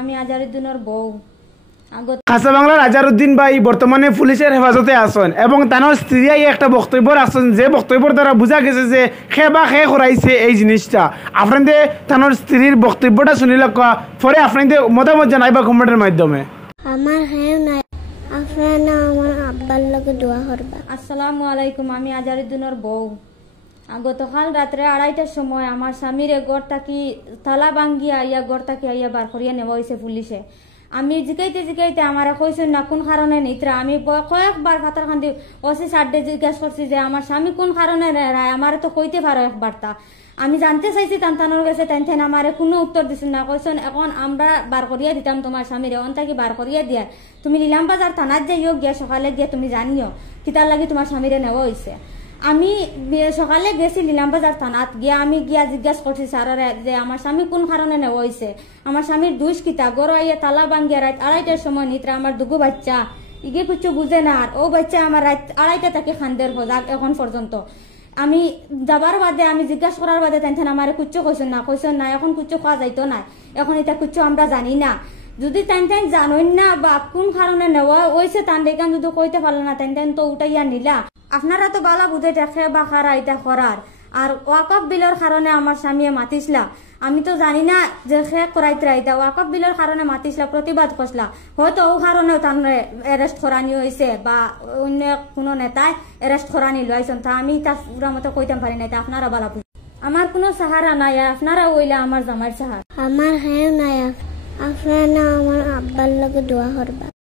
আমি আজারউদ্দিনের বউ। খাসা বাংলার আজারউদ্দিন ভাই বর্তমানে পুলিশের হেফাজতে আছেন এবং তার স্ত্রী একটা বক্তব্য আছেন, যে বক্তব্যের দ্বারা বোঝা গেছে যে খে বা খে করাইছে এই জিনিসটা। আপনাদের তার স্ত্রীর বক্তব্যটা শুনিল পরে আপনাদের মতামত জানাইবা কমেন্টের মাধ্যমে। আমার হ্যাঁ নাই, আপনারা আমার আব্বার লগে দোয়া করবা। আসসালামু আলাইকুম, আমি আজারউদ্দিনের বউ। গতকাল রাত্রে 2:30টার সময় আমার স্বামীর ঘরটা কি তালা ভাঙ্গিয়া আইয়া ঘরটা কি আইয়া বার করিয়া নেওয়া হয়েছে পুলিশে। আমি জিকাইতে আমার কইছেন না কোন কারণে নিত্রা। আমি কয়েকবার খাতার খান্দি ওসি সাড্ডে জিজ্ঞাসা করছি যে আমার স্বামী কোন কারণে রায়, আমার তো কইতে পারো একবারটা। আমি জানতে চাইছি টানটানোর গেছে, টান আমার কোনো উত্তর দিচ্ছেন না। কইছেন এখন আমরা বার করিয়া দিতাম তোমার স্বামীর, এখন তাকে বার করিয়া দিয়া তুমি নিলাম বাজার থানার যাইও গিয়া সকালে গিয়া তুমি জানিও কিতার লাগি তোমার স্বামীরে নেওয়া হয়েছে। আমি সকালে গেছি নীলামবাজার থানাত গিয়া আমি গিয়া জিজ্ঞাসা করছি স্যারের যে আমার স্বামী কোন কারণে নেওয়া হয়েছে, আমার স্বামীর দুষ কিতা। গরু আইয়া তালা ভাঙ্গিয়া রাত 2:30টার সময় নিত্রা আমার দুগু বাচ্চা ইগে কিছু বুঝে না। আর ও বাচ্চা আমার রাত 2:30টা থেকে খান্দের হোক এখন পর্যন্ত। আমি যাবার বাদে আমি জিজ্ঞাসা করার বাদে তেন আমার কুচ্ছু কইছেন না এখন কুচ্ছু খাওয়া যাইতো না, এখন এটা কুচ্ছু আমরা জানি না। যদি তেন জানোই না বা কোন কারণে নেওয়া হয়েছে তান দেখান যদি কইতে পারলো না তেন তো উঠাইয়া নিলা। আপনারা তো বালা বুঝে দেখে বা খারা এটা করার। আর ওয়াকফ বিলের কারণে আমার স্বামীয়ে মাতিসলা, আমি তো জানি না যে সে করাইতরা এটা ওয়াকফ বিলের কারণে মাতিসলা, প্রতিবাদ করসলা। হয়তো ও কারণেও তার এরেস্ট করানি হয়েছে বা অন্য কোনো নেতায় এরেস্ট করানি লইছেন, তা আমি তার পুরা মতো কইতাম পারি না। এটা আপনারা বালা বুঝে। আমার কোনো সাহারা নাই, আপনারা ওইলা আমার জামাইয়ের সাহারা। আমার হ্যাঁ নাই, আপনারা আমার আব্বার লগে দোয়া করবা।